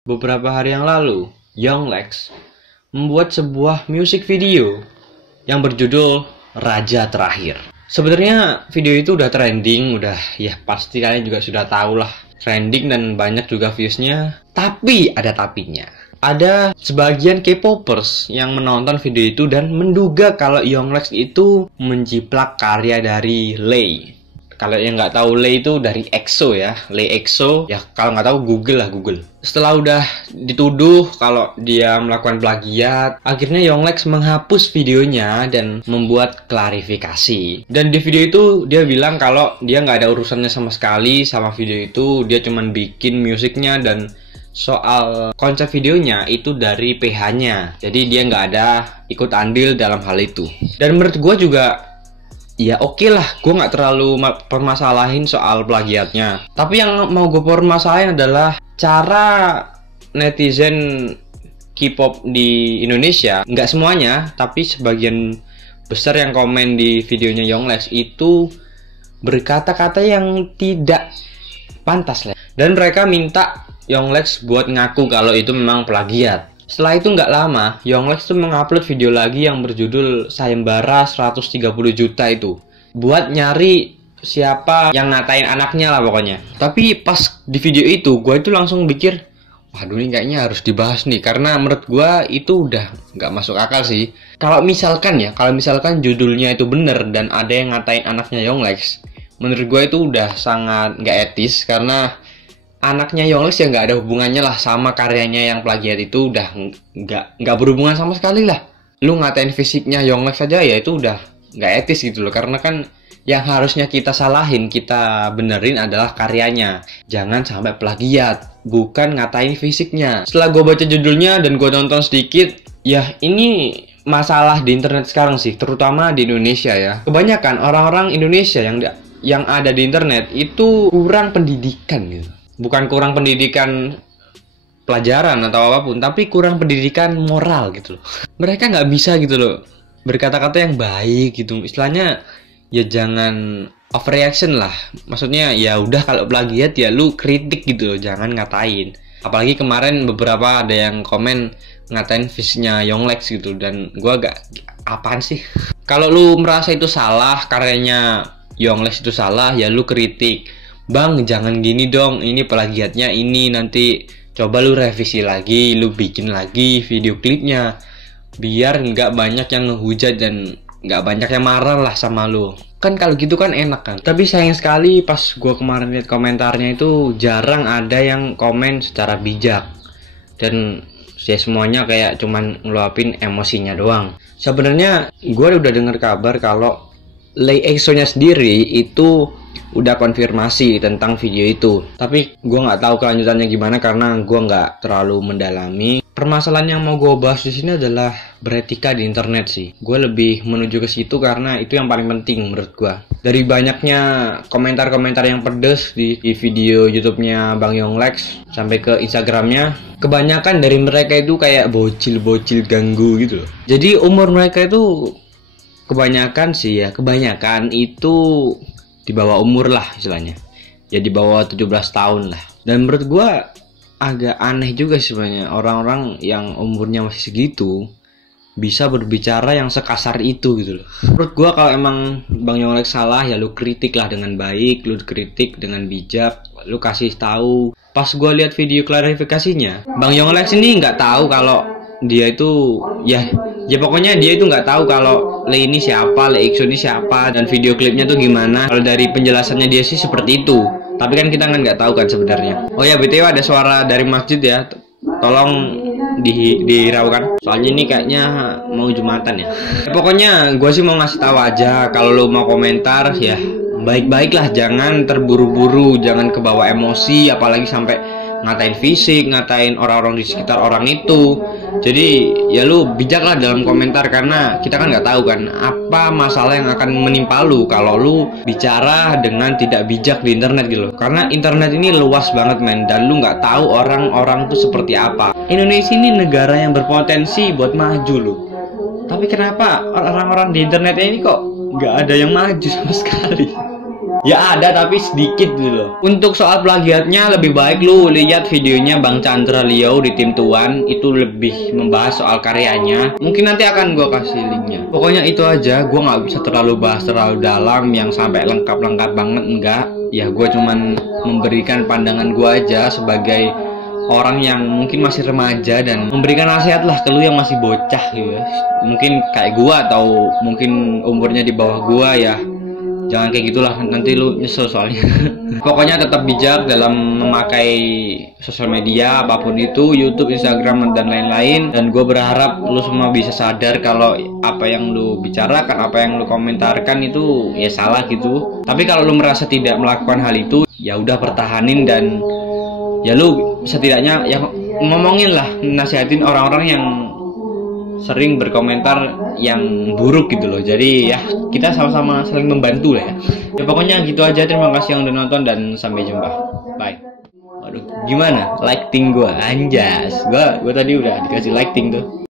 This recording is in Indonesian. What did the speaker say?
Beberapa hari yang lalu, Young Lex membuat sebuah music video yang berjudul Raja Terakhir. Sebenarnya video itu udah trending, pasti kalian juga sudah tahu lah, trending dan banyak juga viewsnya. Tapi ada tapinya. Ada sebagian K-popers yang menonton video itu dan menduga kalau Young Lex itu menjiplak karya dari Lay. Kalau yang nggak tahu Lay itu dari EXO ya, Lay EXO. Ya kalau nggak tahu Google lah, Google. Setelah udah dituduh kalau dia melakukan plagiat, akhirnya Young Lex menghapus videonya dan membuat klarifikasi. Dan di video itu dia bilang kalau dia nggak ada urusannya sama sekali sama video itu, dia cuman bikin musiknya dan soal konsep videonya itu dari PH-nya. Jadi dia nggak ada ikut andil dalam hal itu. Dan menurut gue juga ya oke lah, gue nggak terlalu permasalahin soal plagiatnya. Tapi yang mau gue permasalahin adalah cara netizen K-pop di Indonesia, nggak semuanya, tapi sebagian besar yang komen di videonya Young Lex itu berkata-kata yang tidak pantas lah. Dan mereka minta Young Lex buat ngaku kalau itu memang plagiat. Setelah itu nggak lama, Young Lex tuh mengupload video lagi yang berjudul Sayembara 130 juta itu. Buat nyari siapa yang ngatain anaknya lah pokoknya. Tapi pas di video itu, gue itu langsung mikir, waduh ini kayaknya harus dibahas nih. Karena menurut gue itu udah nggak masuk akal sih. Kalau misalkan judulnya itu bener dan ada yang ngatain anaknya Young Lex, menurut gue itu udah sangat nggak etis. Karena anaknya Young Lex ya nggak ada hubungannya lah sama karyanya yang plagiat itu, udah nggak berhubungan sama sekali lah. Lu ngatain fisiknya Young Lex aja ya itu udah nggak etis gitu loh. Karena kan yang harusnya kita salahin, kita benerin adalah karyanya, jangan sampai plagiat, bukan ngatain fisiknya. Setelah gue baca judulnya dan gue nonton sedikit, ya ini masalah di internet sekarang sih, terutama di Indonesia ya. Kebanyakan orang-orang Indonesia yang ada di internet itu kurang pendidikan gitu. Bukan kurang pendidikan pelajaran atau apapun, tapi kurang pendidikan moral gitu loh. Mereka nggak bisa gitu loh berkata-kata yang baik gitu. Istilahnya ya jangan overreaction lah. Maksudnya ya udah kalau plagiat ya lu kritik gitu loh, jangan ngatain. Apalagi kemarin beberapa ada yang komen ngatain fisiknya Young Lex gitu, dan gua agak apaan sih? Kalau lu merasa itu salah, karyanya Young Lex itu salah, ya lu kritik. Bang, jangan gini dong, ini plagiatnya ini, nanti coba lu revisi lagi, lu bikin lagi video klipnya, biar nggak banyak yang ngehujat dan nggak banyak yang marah lah sama lu. Kan kalau gitu kan enak kan. Tapi sayang sekali pas gua kemarin lihat komentarnya itu jarang ada yang komen secara bijak. Dan ya semuanya kayak cuman ngeluapin emosinya doang. Sebenarnya gua udah dengar kabar kalau Lay EXO-nya sendiri itu udah konfirmasi tentang video itu. Tapi gue nggak tahu kelanjutannya gimana karena gue nggak terlalu mendalami. Permasalahan yang mau gue bahas di sini adalah beretika di internet sih. Gue lebih menuju ke situ karena itu yang paling penting menurut gue. Dari banyaknya komentar-komentar yang pedes di video YouTube-nya Bang Young Lex sampai ke Instagramnya, kebanyakan dari mereka itu kayak bocil-bocil ganggu gitu loh. Jadi umur mereka itu kebanyakan itu di bawah umur lah istilahnya. Ya di bawah 17 tahun lah. Dan menurut gue agak aneh juga sih sebenarnya orang-orang yang umurnya masih segitu bisa berbicara yang sekasar itu gitu loh. Menurut gue kalau emang Bang Young Lex salah ya lu kritik lah dengan baik, lu kritik dengan bijak, lu kasih tahu. Pas gue lihat video klarifikasinya, Bang Young Lex ini nggak tahu kalau dia itu ya pokoknya dia itu nggak tahu kalau Lay ini siapa, Lay EXO ini siapa, dan video klipnya tuh gimana. Kalau dari penjelasannya dia sih seperti itu, tapi kan kita kan nggak tahu kan sebenarnya. Oh ya BTW ada suara dari masjid ya, tolong diraukan soalnya ini kayaknya mau Jumatan ya. Pokoknya gue sih mau ngasih tahu aja, kalau lo mau komentar ya baik-baik lah, jangan terburu-buru, jangan kebawa emosi, apalagi sampai ngatain fisik, ngatain orang-orang di sekitar orang itu. Jadi ya lu bijak lah dalam komentar, karena kita kan nggak tahu kan apa masalah yang akan menimpa lu kalau lu bicara dengan tidak bijak di internet gitu loh. Karena internet ini luas banget men, dan lu nggak tahu orang-orang tuh seperti apa. Indonesia ini negara yang berpotensi buat maju loh. Tapi kenapa orang-orang di internet ini kok nggak ada yang maju sama sekali? Ya ada tapi sedikit gitu loh. Untuk soal plagiatnya lebih baik lu lihat videonya Bang Chandra Leo di Tim Tuan, itu lebih membahas soal karyanya. Mungkin nanti akan gua kasih linknya. Pokoknya itu aja, gua nggak bisa terlalu bahas terlalu dalam yang sampai lengkap-lengkap banget, enggak. Ya gua cuman memberikan pandangan gua aja sebagai orang yang mungkin masih remaja dan memberikan nasihat lah ke lu yang masih bocah gitu ya. Mungkin kayak gua atau mungkin umurnya di bawah gua ya. Jangan kayak gitulah, nanti lu nyesel soalnya. Pokoknya tetap bijak dalam memakai sosial media apapun itu, YouTube, Instagram dan lain-lain. Dan gue berharap lu semua bisa sadar kalau apa yang lu bicarakan, apa yang lu komentarkan itu ya salah gitu. Tapi kalau lu merasa tidak melakukan hal itu, ya udah pertahanin dan ya lu setidaknya ya ngomongin lah, nasihatin orang-orang yang sering berkomentar yang buruk gitu loh. Jadi ya kita sama-sama saling membantu lah ya. Ya pokoknya gitu aja, terima kasih yang udah nonton dan sampai jumpa. Bye. Waduh, gimana? Lighting gua anjas. Gua tadi udah dikasih lighting tuh.